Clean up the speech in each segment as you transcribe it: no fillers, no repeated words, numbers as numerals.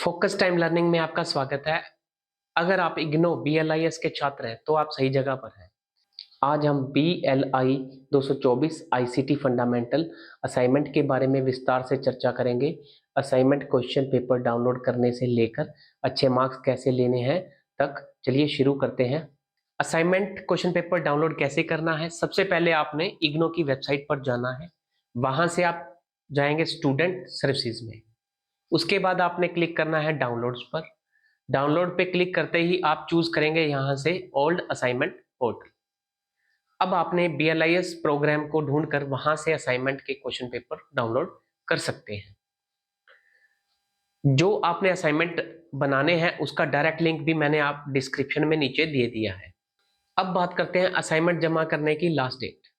Focus time learning में आपका स्वागत है। अगर आप इग्नो BLIS के छात्र हैं तो आप सही जगह पर हैं। आज हम BLI 224 ICT फंडामेंटल असाइनमेंट के बारे में विस्तार से चर्चा करेंगे। असाइनमेंट क्वेश्चन पेपर डाउनलोड करने से लेकर अच्छे मार्क्स कैसे लेने हैं तक चलिए शुरू करते हैं। असाइनमेंट क्वेश्चन पेपर डाउनलोड कैसे करना है? सबसे पहले आपने इग्नो की वेबसाइट पर जाना है। वहां से आप जाएंगे स्टूडेंट सर्विसेज में। उसके बाद आपने क्लिक करना है डाउनलोड्स पर। डाउनलोड पे क्लिक करते ही आप चूज करेंगे यहां से ओल्ड असाइनमेंट पोर्टल। अब आपने BLIS प्रोग्राम को ढूंढकर वहां से असाइनमेंट के क्वेश्चन पेपर डाउनलोड कर सकते हैं। जो आपने असाइनमेंट बनाने हैं उसका डायरेक्ट लिंक भी मैंने आप डिस्क्रिप्शन में नीचे दे दिया है। अब बात करते हैं असाइनमेंट जमा करने की last date.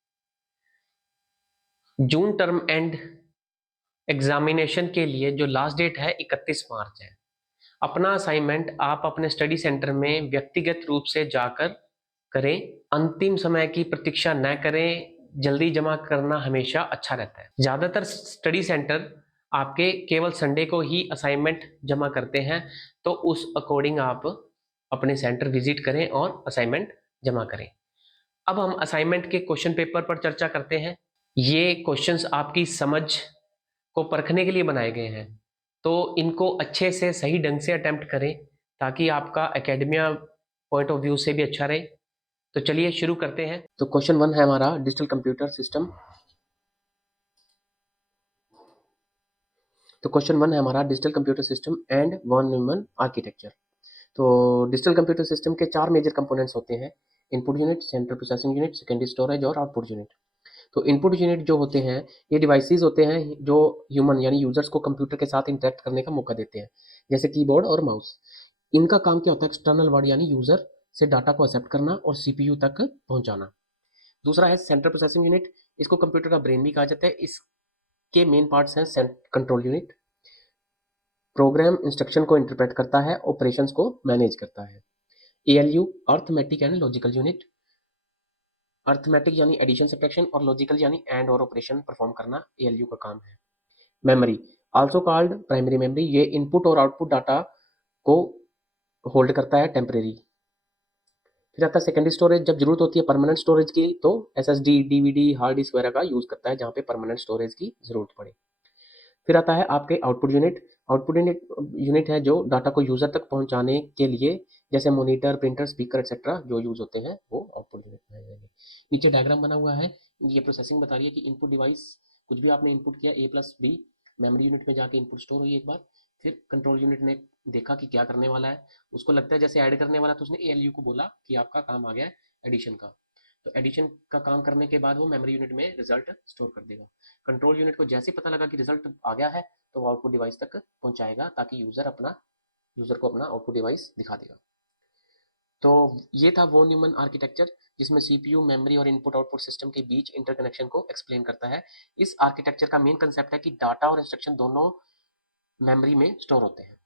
June term end examination के लिए जो लास्ट डेट है 31 मार्च है। अपना असाइनमेंट आप अपने स्टडी सेंटर में व्यक्तिगत रूप से जाकर करें। अंतिम समय की प्रतीक्षा न करें। जल्दी जमा करना हमेशा अच्छा रहता है। ज्यादातर स्टडी सेंटर आपके केवल संडे को ही असाइनमेंट जमा करते हैं, तो उस अकॉर्डिंग आप अपने सेंटर विजिट करें और असाइनमेंट जमा करें। अब हम असाइनमेंट के क्वेश्चन पेपर पर चर्चा करते हैं। ये क्वेश्चंस आपकी समझ को परखने के लिए बनाए गए हैं, तो इनको अच्छे से सही ढंग से अटेम्प्ट करें ताकि आपका एकेडमिया पॉइंट ऑफ व्यू से भी अच्छा रहे। तो चलिए शुरू करते हैं। तो क्वेश्चन 1 है हमारा डिजिटल कंप्यूटर सिस्टम। तो क्वेश्चन 1 है हमारा digital computer system and von Neumann architecture. तो डिजिटल कंप्यूटर सिस्टम के 4 मेजर कंपोनेंट्स होते हैं: input unit, central processing unit, secondary storage और आउटपुट यूनिट। तो इनपुट यूनिट जो होते हैं ये डिवाइसेस होते हैं जो ह्यूमन यानी यूजर्स को कंप्यूटर के साथ इंटरेक्ट करने का मौका देते हैं, जैसे कीबोर्ड और माउस। इनका काम क्या होता है? एक्सटर्नल वर्ड यानी यूजर से डाटा को एक्सेप्ट करना और CPU तक पहुंचाना। दूसरा है सेंट्रल प्रोसेसिंग यूनिट। इसको कंप्यूटर का ब्रेन भी कहा जाता है। इसके मेन पार्ट्स हैं कंट्रोल यूनिट, प्रोग्राम इंस्ट्रक्शन को इंटरप्रेट करता है, ऑपरेशंस को मैनेज करता है। ALU arithmetic and logical unit. Arithmetic यानी एडिशन सब्ट्रैक्शन और लॉजिकल यानी एंड और ऑपरेशन परफॉर्म करना ALU का काम है। Memory also called primary memory, ये इनपुट और आउटपुट डाटा को होल्ड करता है टेम्परेरी। फिर आता है सेकेंडरी स्टोरेज। जब जरूरत होती है परमानेंट स्टोरेज की तो SSD, DVD, हार्ड डिस्क वगैरह का यूज करता है जहाँ पे परमानेंट स्टोरेज की जरूरत पड़े। फिर आता है आपके आउटपुट यूनिट। आउटपुट यूनिट है जो डाटा को यूजर तक पहुंचाने के लिए, जैसे मॉनिटर, प्रिंटर, स्पीकर एक्सेट्रा जो यूज होते हैं वो आउटपुट यूनिट में आ जाएंगे। नीचे डायग्राम बना हुआ है, ये प्रोसेसिंग बता रही है कि इनपुट डिवाइस कुछ भी आपने इनपुट किया A+B मेमोरी यूनिट में जाके इनपुट स्टोर हुई एक बार। फिर कंट्रोल यूनिट ने देखा कि क्या करने वाला है, उसको लगता है जैसे ऐड करने वाला, तो उसने ALU को बोला कि आपका काम आ गया है एडिशन का। तो एडिशन का काम करने के बाद वो मेमोरी यूनिट में रिजल्ट स्टोर कर देगा। कंट्रोल यूनिट को जैसे पता लगा कि रिजल्ट आ गया है तो वो आउटपुट डिवाइस तक पहुंचाएगा ताकि यूजर को अपना आउटपुट डिवाइस दिखा देगा। तो ये था वॉन न्यूमन आर्किटेक्चर, जिसमें CPU, मेमोरी और इनपुट आउटपुट सिस्टम के बीच इंटरकनेक्शन को एक्सप्लेन करता है। इस आर्किटेक्चर का मेन कंसेप्ट है कि डाटा और इंस्ट्रक्शन दोनों मेमोरी में स्टोर होते हैं।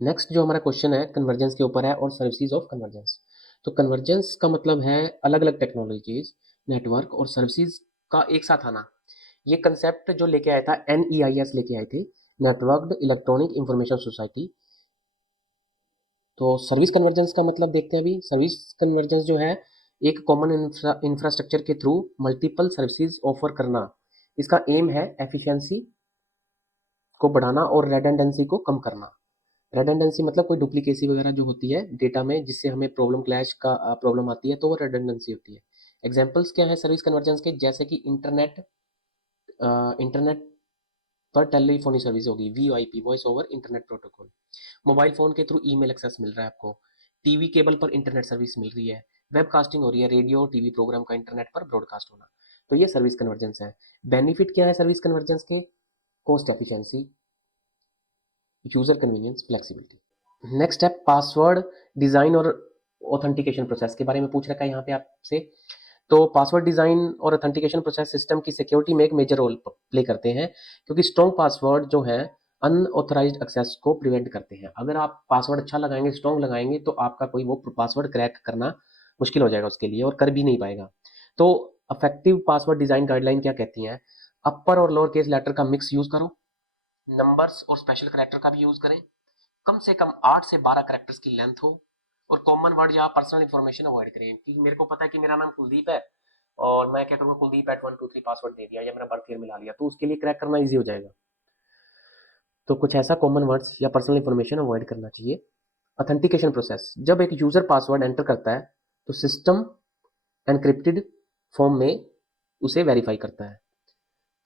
नेक्स्ट जो हमारा क्वेश्चन है कन्वर्जेंस के ऊपर है और सर्विसेज ऑफ कन्वर्जेंस। तो कन्वर्जेंस का मतलब है अलग अलग टेक्नोलॉजीज, नेटवर्क और सर्विसेज का एक साथ आना। ये कंसेप्ट जो लेके आया था NEIS लेके आए थे, नेटवर्क्ड इलेक्ट्रॉनिक इंफॉर्मेशन सोसाइटी। तो सर्विस कन्वर्जेंस का मतलब देखते हैं अभी। सर्विस कन्वर्जेंस जो है एक कॉमन इंफ्रास्ट्रक्चर के थ्रू मल्टीपल सर्विसेज ऑफर करना। इसका एम है एफिशिएंसी को बढ़ाना और रेडंडेंसी को कम करना। रेडंडेंसी मतलब कोई डुप्लीकेसी वगैरह जो होती है डेटा में जिससे हमें प्रॉब्लम क्लैश का प्रॉब्लम आती है, तो वो रेडंडेंसी होती है। एग्जांपल्स क्या है सर्विस कन्वर्जेंस के? जैसे कि इंटरनेट पर टेलीफोनी सर्विस होगी, VoIP, voice over internet protocol. Mobile phone के थ्रू ईमेल एक्सेस मिल रहा है आपको। टीवी केबल पर इंटरनेट सर्विस मिल रही है। वेबकास्टिंग हो रही है, रेडियो टीवी प्रोग्राम का इंटरनेट पर ब्रॉडकास्ट होना। तो ये सर्विस कन्वर्जेंस है। बेनिफिट क्या है सर्विस कन्वर्जेंस के? Cost efficiency, user convenience, flexibility. Next है पासवर्ड डिजाइन और ऑथेंटिकेशन प्रोसेस के बारे में पूछ रखा है यहाँ पे आपसे। तो पासवर्ड डिजाइन और ऑथेंटिकेशन प्रोसेस सिस्टम की सिक्योरिटी में एक मेजर रोल प्ले करते हैं, क्योंकि स्ट्रॉन्ग पासवर्ड जो है अनऑथराइज्ड एक्सेस को प्रिवेंट करते हैं। अगर आप पासवर्ड अच्छा लगाएंगे, स्ट्रॉन्ग लगाएंगे, तो आपका कोई वो पासवर्ड क्रैक करना मुश्किल हो जाएगा उसके लिए और कर भी नहीं पाएगा। तो अफेक्टिव पासवर्ड डिजाइन गाइडलाइन क्या कहती हैं? अपर और लोअर केस लेटर का मिक्स यूज करो, नंबर्स और स्पेशल करेक्टर का भी यूज करें, कम से कम 8 से 12 करेक्टर्स की लेंथ हो, और कॉमन वर्ड या पर्सनल इंफॉर्मेशन अवॉइड करें। कि मेरे को पता है कि मेरा नाम कुलदीप है और मैं क्या करूँगा, कुलदीप एट 123 पासवर्ड दे दिया या मेरा बर्थ ईयर मिला लिया, तो उसके लिए क्रैक करना ईजी हो जाएगा। तो कुछ ऐसा कॉमन वर्ड्स या पर्सनल इंफॉर्मेशन अवॉइड करना चाहिए। ऑथेंटिकेशन प्रोसेस, जब एक यूजर पासवर्ड एंटर करता है तो सिस्टम एनक्रिप्टेड फॉर्म में उसे वेरीफाई करता है।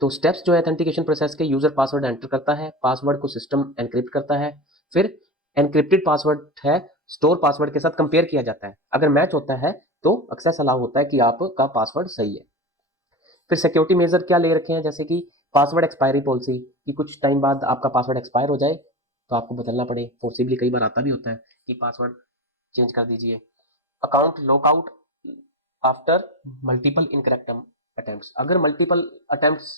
तो स्टेप्स जो है ऑथेंटिकेशन प्रोसेस के, यूजर पासवर्ड एंटर करता है, पासवर्ड को सिस्टम एनक्रिप्ट करता है, फिर एनक्रिप्टेड पासवर्ड है स्टोर पासवर्ड के साथ कंपेयर किया जाता है, अगर मैच होता है तो एक्सेस अलाउ होता है कि आपका पासवर्ड सही है। फिर सिक्योरिटी मेजर क्या ले रखे हैं, जैसे कि पासवर्ड एक्सपायरी पॉलिसी, कि कुछ टाइम बाद आपका पासवर्ड एक्सपायर हो जाए तो आपको बदलना पड़े, फोर्सिबली कई बार आता भी होता है कि पासवर्ड चेंज कर दीजिए। Account lockout after multiple incorrect attempts, अगर मल्टीपल अटेम्प्ट्स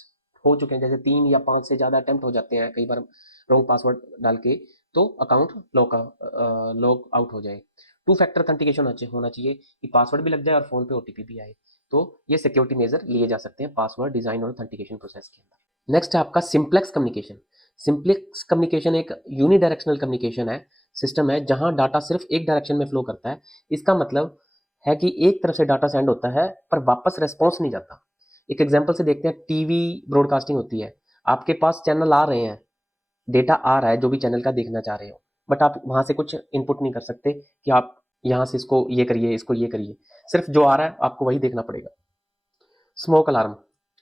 हो चुके हैं, जैसे 3 या 5 से ज़्यादा अटेम्प्ट हो जाते हैं कई बार रॉन्ग पासवर्ड डाल के, तो अकाउंट लॉक आउट हो जाए। 2 फैक्टर ऑथेंटिकेशन होना चाहिए कि पासवर्ड भी लग जाए और फ़ोन पे ओटीपी भी आए। तो ये सिक्योरिटी मेजर लिए जा सकते हैं पासवर्ड डिज़ाइन और ऑथेंटिकेशन प्रोसेस के अंदर। नेक्स्ट है आपका सिंप्लेक्स कम्युनिकेशन। सिंप्लेक्स कम्युनिकेशन एक यूनिडायरेक्शनल कम्युनिकेशन है, सिस्टम है जहां डाटा सिर्फ एक डायरेक्शन में फ्लो करता है। इसका मतलब है कि एक तरफ से डाटा सेंड होता है पर वापस रेस्पॉन्स नहीं जाता। एक एग्जांपल से देखते हैं, टीवी ब्रॉडकास्टिंग होती है, आपके पास चैनल आ रहे हैं, डेटा आ रहा है जो भी चैनल का देखना चाह रहे हो, बट आप वहां से कुछ इनपुट नहीं कर सकते कि आप यहाँ से इसको ये करिए, इसको ये करिए, सिर्फ जो आ रहा है आपको वही देखना पड़ेगा। स्मोक अलार्म,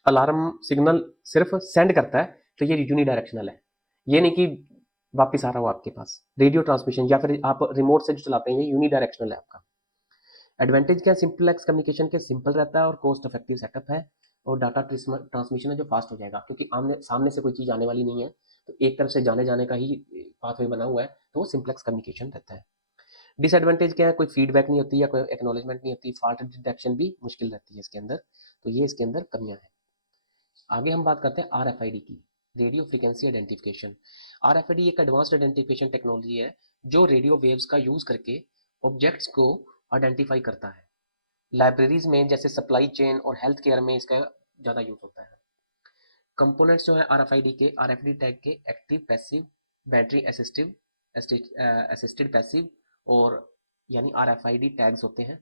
अलार्म सिग्नल सिर्फ सेंड करता है, तो ये यूनिडायरेक्शनल है, ये नहीं कि वापस आ रहा हो आपके पास। रेडियो ट्रांसमिशन या फिर आप रिमोट से जो चलाते हैं, ये यूनिडायरेक्शनल है आपका। एडवांटेज क्या है सिंपलेक्स कम्युनिकेशन के, सिंपल रहता है और कॉस्ट इफेक्टिव सेटअप है, और डाटा ट्रांसमिशन है जो फास्ट हो जाएगा, क्योंकि आमने सामने से कोई चीज़ आने वाली नहीं है, तो एक तरफ से जाने जाने का ही पाथवे बना हुआ है, तो वो सिंपलेक्स कम्युनिकेशन रहता है। डिसएडवांटेज क्या है, कोई फीडबैक नहीं होती या कोई एक्नॉलेजमेंट नहीं होती, फॉल्ट डिटेक्शन भी मुश्किल रहती है इसके अंदर, तो ये इसके अंदर कमियां हैं। आगे हम बात करते हैं आरएफआईडी की, रेडियो फ्रीक्वेंसी आइडेंटिफिकेशन। आरएफआईडी एक एडवांस्ड आइडेंटिफिकेशन टेक्नोलॉजी है जो रेडियो वेव्स का यूज करके ऑब्जेक्ट्स को आइडेंटिफाई करता है। लाइब्रेरीज में जैसे सप्लाई चेन और हेल्थ केयर में इसका ज़्यादा यूज होता है। कंपोनेंट्स जो है आरएफआईडी के, आरएफआईडी टैग के active passive, battery assistive, assisted passive, और यानी आरएफआईडी टैग्स होते हैं,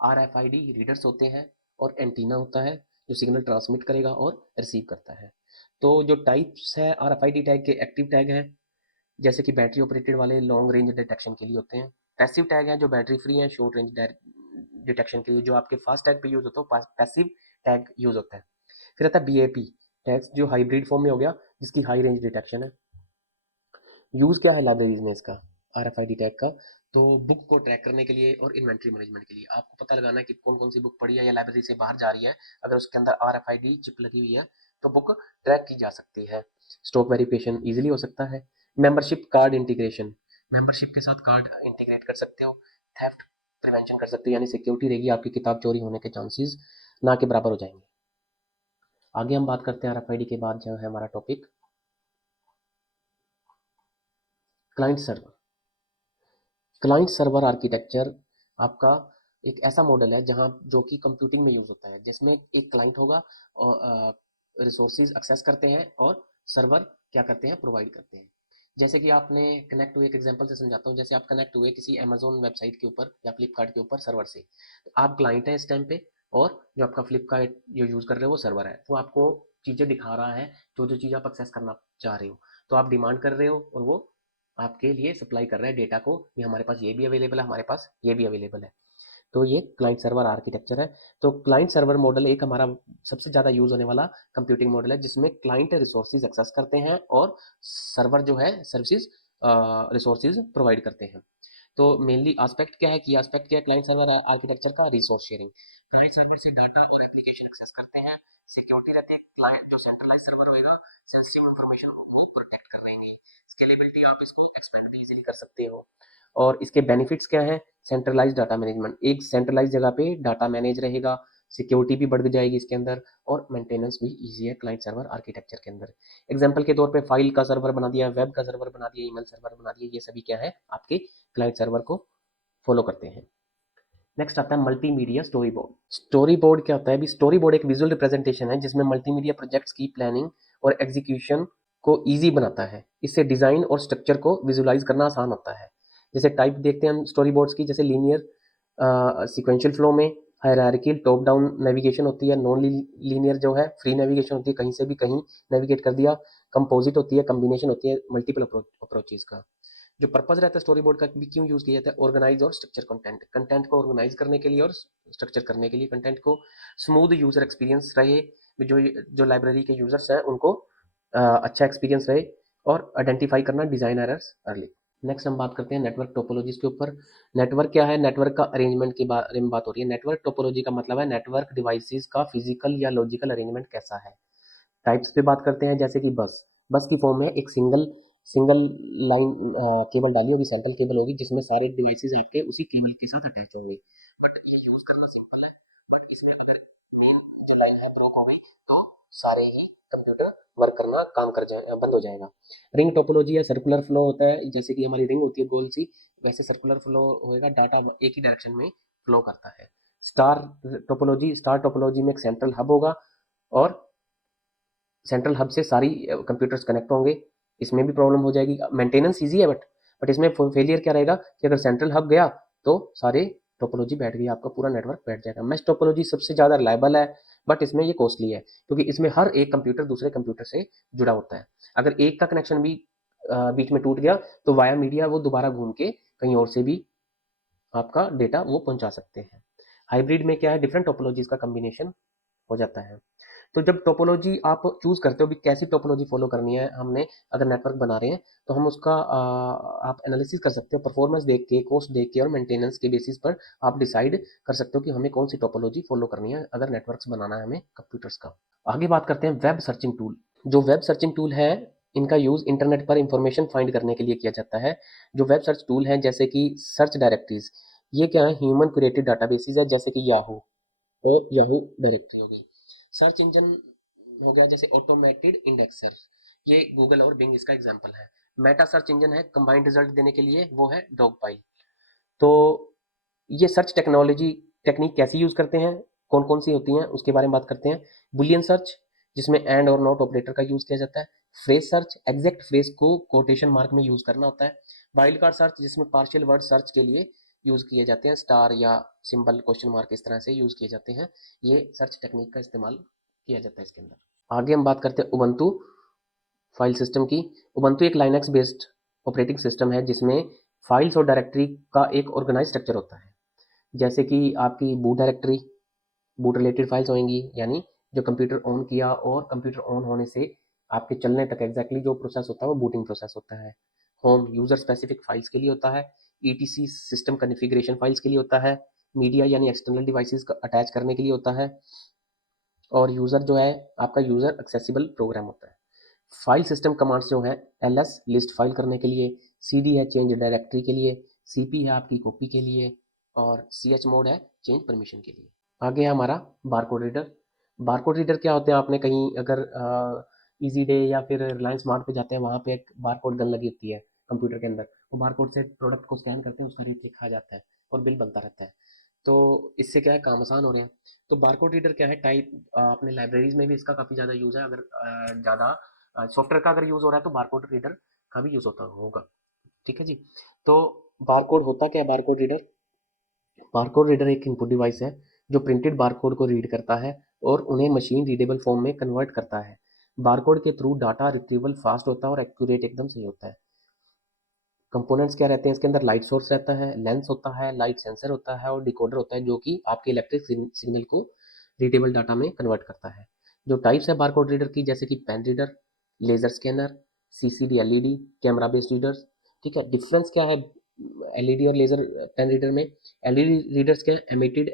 आरएफआईडी रीडर्स होते हैं, और एंटीना होता है जो सिग्नल ट्रांसमिट करेगा और रिसीव करता है। तो जो टाइप्स है आरएफआईडी टैग के, एक्टिव टैग है जैसे कि बैटरी ऑपरेटेड वाले लॉन्ग रेंज डिटेक्शन के लिए होते हैं। पैसिव टैग है जो बैटरी फ्री है शॉर्ट रेंज डिटेक्शन के लिए, जो आपके फास्ट टैग पे यूज होता है पैसिव टैग यूज होता है। फिर आता है बीएपी टैग्स, जो हाइब्रिड फॉर्म में हो गया, जिसकी हाई रेंज डिटेक्शन है। यूज क्या है लाइब्रेरीज में इसका, आरएफआईडी टैग का, तो बुक को ट्रैक करने के लिए और इन्वेंट्री मैनेजमेंट के लिए, आपको पता लगाना है कि कौन कौन सी बुक पड़ी है या लाइब्रेरी से बाहर जा रही है, अगर उसके अंदर आरएफआईडी चिप लगी हुई है तो बुक ट्रैक की जा सकती है। स्टॉक वेरिफिकेशन इजीली हो सकता है। मेंबरशिप कार्ड इंटीग्रेशन, मेंबरशिप के साथ कार्ड इंटीग्रेट कर सकते हो, थेफ्ट प्रिवेंशन कर सकते हो, यानी सिक्योरिटी रहेगी, आपकी किताब चोरी होने के चांसेस ना के बराबर हो जाएंगे। आगे हम बात करते हैं आरएफआईडी के बाद जो है हमारा topic client server. Client server architecture आपका एक ऐसा मॉडल है जहां जो कि कंप्यूटिंग में यूज होता है, जिसमें एक क्लाइंट होगा और रिसोर्सेज एक्सेस करते हैं और सर्वर क्या करते हैं, प्रोवाइड करते हैं। जैसे कि आपने कनेक्ट हुए, एक एग्जांपल से समझाता हूँ, जैसे आप कनेक्ट हुए किसी अमेजोन वेबसाइट के ऊपर या फ्लिपकार्ट के ऊपर सर्वर से, तो आप क्लाइंट हैं इस टाइम पे, और जो आपका फ्लिपकार्ट जो यूज कर रहे हो वो सर्वर है, वो आपको चीजें दिखा रहा है, जो जो चीज आप एक्सेस करना चाह रहे हो, तो आप डिमांड कर रहे हो और वो आपके लिए सप्लाई कर रहा है डेटा को, कि हमारे पास ये भी अवेलेबल है, हमारे पास ये भी अवेलेबल है। तो ये क्लाइंट सर्वर आर्किटेक्चर है। तो क्लाइंट सर्वर मॉडल एक हमारा सबसे ज़्यादा यूज होने वाला कंप्यूटिंग मॉडल है, जिसमें क्लाइंट रिसोर्सेज एक्सेस करते हैं और सर्वर जो है सर्विसेज रिसोर्सेज प्रोवाइड करते हैं। तो मेनली एस्पेक्ट क्या है, की एस्पेक्ट क्या है क्लाइंट सर्वर आर्किटेक्चर का, रिसोर्स शेयरिंग। क्लाइंट सर्वर से डाटा और एप्लीकेशन एक्सेस करते हैं, सिक्योरिटी रहती है, क्लाइंट जो सेंट्रलाइज सर्वर होएगा सेंसिटिव इंफॉर्मेशन वो प्रोटेक्ट कर रहेंगे। स्केलेबिलिटी, आप इसको एक्सपेंड भी इजीली कर सकते हो। और इसके बेनिफिट्स क्या है, सेंट्रलाइज डाटा मैनेजमेंट, एक सेंट्रलाइज जगह पे डाटा मैनेज रहेगा, सिक्योरिटी भी बढ़ जाएगी इसके अंदर, और मेंटेनेंस भी इजी है क्लाइंट सर्वर आर्किटेक्चर के अंदर। एग्जांपल के तौर पे फाइल का सर्वर बना दिया, वेब का सर्वर बना दिया, ईमेल सर्वर बना दिया, ये सभी क्या है आपके क्लाइंट सर्वर को फॉलो करते हैं। नेक्स्ट आता है multimedia story board. Story board क्या होता है? अभी स्टोरी बोर्ड एक विजुअल रिप्रेजेंटेशन है जिसमें मल्टीमीडिया प्रोजेक्ट्स की प्लानिंग और एग्जीक्यूशन को ईजी बनाता है। इससे डिजाइन और स्ट्रक्चर को विजुअलाइज करना आसान होता है। जैसे टाइप देखते हैं हम स्टोरी बोर्ड्स की, जैसे लीनियर सिक्वेंशियल फ्लो में हायरार्किकल टॉप डाउन नेविगेशन होती है, नॉन लीनियर जो है फ्री नेविगेशन होती है, कहीं से भी कहीं नेविगेट कर दिया, कंपोजिट होती है, कम्बिनेशन होती है मल्टीपल अप्रोचेज का। जो पर्पज रहता है स्टोरी बोर्ड का भी क्यों यूज किया जाता है? ऑर्गेनाइज और स्ट्रक्चर कंटेंट, कंटेंट को ऑर्गेनाइज करने के लिए और स्ट्रक्चर करने के लिए, कंटेंट को स्मूथ यूजर एक्सपीरियंस रहे, जो जो लाइब्रेरी के यूजर्स हैं उनको अच्छा एक्सपीरियंस रहे, और आइडेंटिफाई करना डिजाइन एरर्स अर्ली। नेक्स्ट हम बात करते हैं नेटवर्क टोपोलॉजीज के ऊपर। नेटवर्क क्या है? नेटवर्क का अरेंजमेंट के बारे में बात हो रही है। नेटवर्क टोपोलॉजी का मतलब है नेटवर्क डिवाइसेस का फिजिकल या लॉजिकल अरेंजमेंट कैसा है। टाइप्स पे बात करते हैं, जैसे कि बस। बस की फॉर्म में एक सिंगल सिंगल लाइन केबल डाली होगी, सेंट्रल केबल होगी, जिसमें सारे डिवाइसेस आपके उसी केबल के साथ अटैच होंगे। बट ये यूज करना सिंपल है, बट इसमें अगर मेन जो लाइन है ब्रोक हो गई तो सारे ही कंप्यूटर वर्क करना काम कर जाए, बंद हो जाएगा। रिंग टोपोलॉजी है, सर्कुलर फ्लो होता है, जैसे कि हमारी रिंग होती है गोल सी, वैसे सर्कुलर फ्लो होएगा, डाटा एक ही डायरेक्शन में फ्लो करता है। स्टार टोपोलॉजी, स्टार टोपोलॉजी में एक सेंट्रल हब होगा और सेंट्रल हब से सारी कंप्यूटर्स कनेक्ट होंगे। इसमें भी प्रॉब्लम हो जाएगी, मेंटेनेंस ईजी है, बट इसमें फेलियर क्या रहेगा कि अगर सेंट्रल हब गया तो सारे टोपोलॉजी बैठ गई, आपका पूरा नेटवर्क बैठ जाएगा। मैश टोपोलॉजी सबसे ज़्यादा रिलायबल है, बट इसमें ये कॉस्टली है, क्योंकि इसमें हर एक कंप्यूटर दूसरे कंप्यूटर से जुड़ा होता है। अगर एक का कनेक्शन भी बीच में टूट गया तो वाया मीडिया वो दोबारा घूम के कहीं और से भी आपका डेटा वो पहुंचा सकते हैं। हाइब्रिड में क्या है? डिफरेंट टोपोलॉजीज का कम्बिनेशन हो जाता है। तो जब टोपोलॉजी आप चूज करते हो भी कैसी टोपोलॉजी फॉलो करनी है, हमने अगर नेटवर्क बना रहे हैं तो हम उसका आप एनालिसिस कर सकते हो, परफॉर्मेंस देख के, कॉस्ट देख के और मेंटेनेंस के बेसिस पर आप डिसाइड कर सकते हो कि हमें कौन सी टोपोलॉजी फॉलो करनी है अगर नेटवर्क्स बनाना है हमें कंप्यूटर्स का। आगे बात करते हैं वेब सर्चिंग टूल। जो वेब सर्चिंग टूल है इनका यूज इंटरनेट पर इंफॉर्मेशन फाइंड करने के लिए किया जाता है। जो वेब सर्च टूल है जैसे कि सर्च डायरेक्टरीज, ये क्या है? ह्यूमन क्रिएटेड डाटाबेसेस है, जैसे कि याहू और याहू डायरेक्टरी होगी। सर्च इंजन हो गया जैसे ऑटोमेटेड इंडेक्सर, ये गूगल और बिंग इसका एग्जांपल है। मेटा सर्च इंजन है कंबाइंड रिजल्ट देने के लिए, वो है डॉगपाइल। तो ये सर्च टेक्नोलॉजी टेक्निक कैसे यूज करते हैं, कौन कौन सी होती हैं, उसके बारे में बात करते हैं। बुलियन सर्च, जिसमें एंड और नॉट ऑपरेटर का यूज किया जाता है। फ्रेज सर्च, एग्जैक्ट फ्रेज को कोटेशन मार्क में यूज करना होता है। वाइल्ड कार्ड सर्च, जिसमें पार्शियल वर्ड सर्च के लिए यूज किए जाते हैं, स्टार या सिंबल क्वेश्चन मार्क इस तरह से यूज किए जाते हैं। ये सर्च टेक्निक का इस्तेमाल किया जाता है इसके अंदर। आगे हम बात करते हैं उबंटू फाइल सिस्टम की। उबंटू एक लाइनक्स बेस्ड ऑपरेटिंग सिस्टम है जिसमें फाइल्स और डायरेक्टरी का एक ऑर्गेनाइज स्ट्रक्चर होता है। जैसे कि आपकी boot directory, boot related files होंगी, यानी जो कंप्यूटर ऑन किया और कंप्यूटर ऑन होने से आपके चलने तक एग्जैक्टली जो प्रोसेस होता है वो बूटिंग प्रोसेस होता है। होम यूजर स्पेसिफिक फाइल्स के लिए होता है। ईटीसी सिस्टम कॉन्फ़िगरेशन फाइल्स के लिए होता है। मीडिया यानी एक्सटर्नल डिवाइसेस का अटैच करने के लिए होता है। और यूजर जो है आपका यूजर एक्सेसिबल प्रोग्राम होता है। फाइल सिस्टम कमांड्स जो है एलएस लिस्ट फाइल करने के लिए, सीडी है चेंज डायरेक्टरी के लिए, सीपी है आपकी कॉपी के लिए, और सीएच मोड है चेंज परमिशन के लिए। आगे है हमारा बारकोड रीडर। बारकोड रीडर क्या होते हैं? आपने कहीं अगर इजी डे या फिर रिलायंस स्मार्ट पे जाते हैं, वहाँ पे एक बारकोड गन लगी होती है कंप्यूटर के अंदर, वो बारकोड से प्रोडक्ट को स्कैन करते हैं, उसका रेट लिखा जाता है और बिल बनता रहता है। तो इससे क्या है, काम आसान हो रहे हैं। तो बारकोड रीडर क्या है? टाइप अपने लाइब्रेरीज में भी इसका काफ़ी ज़्यादा यूज़ है। अगर ज़्यादा सॉफ्टवेयर का अगर यूज़ हो रहा है तो बारकोड रीडर का भी यूज़ होता होगा। ठीक है जी। तो बारकोड होता क्या है? बारकोड रीडर, बारकोड रीडर एक इनपुट डिवाइस है जो प्रिंटेड बारकोड को रीड करता है और उन्हें मशीन रीडेबल फॉर्म में कन्वर्ट करता है। बारकोड के थ्रू डाटा रिट्रीवल फास्ट होता है और एक्यूरेट एकदम सही होता है। कंपोनेंट्स क्या रहते हैं इसके अंदर? लाइट सोर्स रहता है, लेंस होता है, लाइट सेंसर होता है और डिकोडर होता है, जो कि आपके इलेक्ट्रिक सिग्नल को रीडेबल डाटा में कन्वर्ट करता है। जो टाइप्स है बारकोड रीडर की, जैसे कि pen reader, laser scanner, CCD LED, camera based readers. ठीक है, डिफरेंस क्या है एलईडी और लेजर पेन रीडर में? एलईडी रीडर्स क्या है? एमिटेड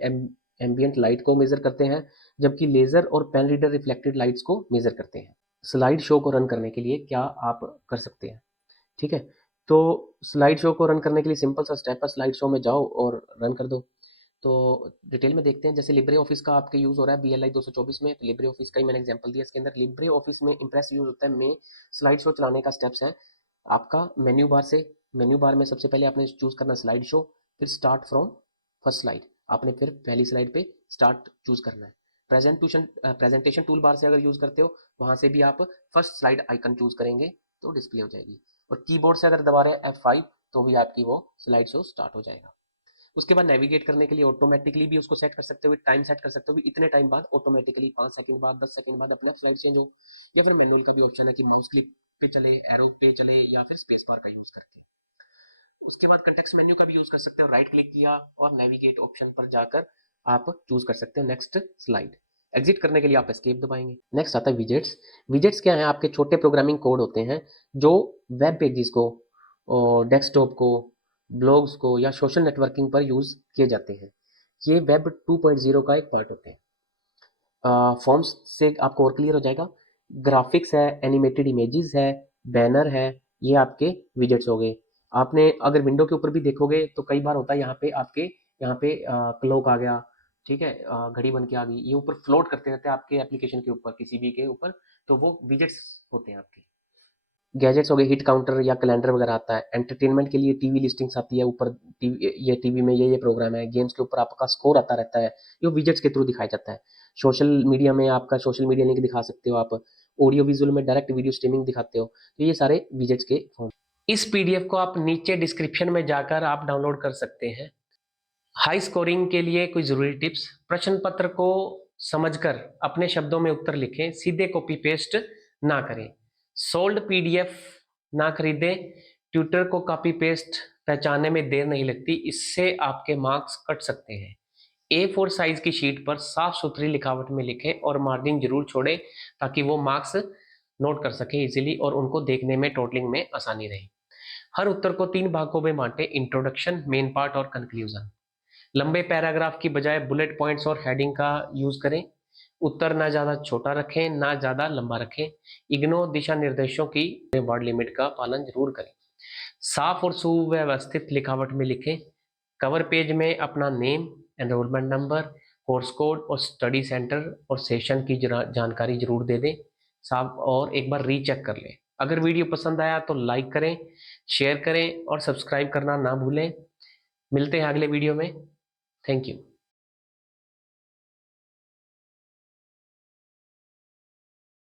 एम्बियंट लाइट को मेजर करते हैं, जबकि लेजर और पेन रीडर रिफ्लेक्टेड लाइट्स को मेजर करते हैं। स्लाइड शो को रन करने के लिए क्या आप कर सकते हैं? ठीक है, तो स्लाइड शो को रन करने के लिए सिंपल सा स्टेप है, स्लाइड शो में जाओ और रन कर दो। तो डिटेल में देखते हैं, जैसे लिब्रे ऑफिस का आपके यूज़ हो रहा है BLI 224 में, तो लिब्रे ऑफिस का ही मैंने एग्जांपल दिया। इसके अंदर लिब्रे ऑफिस में इंप्रेस यूज़ होता है, में स्लाइड शो चलाने का स्टेप्स है आपका मेन्यू बार से। मेन्यू बार में सबसे पहले आपने चूज़ करना स्लाइड शो, फिर स्टार्ट फ्रॉम फर्स्ट स्लाइड। आपने फिर पहली स्लाइड पे स्टार्ट चूज करना है। प्रेजेंटेशन टूल बार से अगर यूज करते हो, वहां से भी आप फर्स्ट स्लाइड आइकन चूज करेंगे तो डिस्प्ले हो जाएगी। और कीबोर्ड से अगर दबा रहे हैं F5 तो भी आपकी वो स्लाइड शो स्टार्ट हो जाएगा। उसके बाद नेविगेट करने के लिए ऑटोमेटिकली भी उसको सेट कर सकते हो, टाइम सेट कर सकते हो, इतने टाइम बाद ऑटोमेटिकली 5 सेकंड बाद 10 सेकंड बाद अपने आप स्लाइड चेंज हो। या फिर मैनुअल का भी ऑप्शन है कि माउस क्लिक पे चले, एरो पे चले, या फिर स्पेस बार का यूज करके। उसके बाद कंटेक्स्ट मेन्यू का भी यूज कर सकते हो, राइट क्लिक किया और नेविगेट ऑप्शन पर जाकर आप चूज कर सकते हो नेक्स्ट स्लाइड। एग्जिट करने के लिए आप एस्केप दबाएंगे। नेक्स्ट आता है विजेट्स। विजेट्स क्या है? आपके छोटे प्रोग्रामिंग कोड होते हैं जो वेब पेजेस को और डेस्कटॉप को, ब्लॉग्स को या सोशल नेटवर्किंग पर यूज किए जाते हैं। ये वेब 2.0 का एक पार्ट होते हैं। फॉर्म्स से आपको और क्लियर हो जाएगा। ग्राफिक्स है, एनिमेटेड इमेजेस है, बैनर है, ये आपके विजेट्स हो गए। आपने अगर विंडो के ऊपर भी देखोगे तो कई बार होता है यहाँ पे आपके, यहाँ पे क्लॉक आ गया, ठीक है, घड़ी बन के आ गई, ये ऊपर फ्लोट करते रहते हैं आपके एप्लीकेशन के ऊपर, किसी भी के ऊपर, तो वो विजेट्स होते हैं आपके। गैजेट्स हो गए, हिट काउंटर या कैलेंडर वगैरह आता है। एंटरटेनमेंट के लिए टीवी लिस्टिंग्स आती है ऊपर, ये टीवी में ये प्रोग्राम है। गेम्स के ऊपर आपका स्कोर आता रहता है, ये विजेट्स के थ्रू दिखाया जाता है। सोशल मीडिया में आपका सोशल मीडिया लिंक दिखा सकते हो आप। ऑडियो विजुअल में डायरेक्ट वीडियो स्ट्रीमिंग दिखाते हो, तो ये सारे विजेट्स के फॉर्म। इस पीडीएफ को आप नीचे डिस्क्रिप्शन में जाकर आप डाउनलोड कर सकते हैं। हाई स्कोरिंग के लिए कुछ जरूरी टिप्स। प्रश्न पत्र को समझकर अपने शब्दों में उत्तर लिखें, सीधे कॉपी पेस्ट ना करें। सोल्ड पीडीएफ ना खरीदें। ट्यूटर को कॉपी पेस्ट पहचानने में देर नहीं लगती, इससे आपके मार्क्स कट सकते हैं। A4 साइज की शीट पर साफ सुथरी लिखावट में लिखें और मार्जिन जरूर छोड़ें ताकि वो मार्क्स नोट कर सके इजीली और उनको देखने में टोटलिंग में आसानी रहे। हर उत्तर को 3 भागों में बांटें, इंट्रोडक्शन, मेन पार्ट और कंक्लूजन। लंबे पैराग्राफ की बजाय बुलेट पॉइंट्स और हेडिंग का यूज करें। उत्तर ना ज्यादा छोटा रखें, ना ज्यादा लंबा रखें। इग्नो दिशा निर्देशों की वर्ड लिमिट का पालन जरूर करें। साफ और सुव्यवस्थित लिखावट में लिखें। कवर पेज में अपना name, enrolment number, course code और स्टडी सेंटर और सेशन की जानकारी जरूर दे दें। साफ और एक बार रीचेक कर लें। अगर वीडियो पसंद आया तो लाइक करें, शेयर करें और सब्सक्राइब करना ना भूलें। मिलते हैं अगले वीडियो में। Thank you.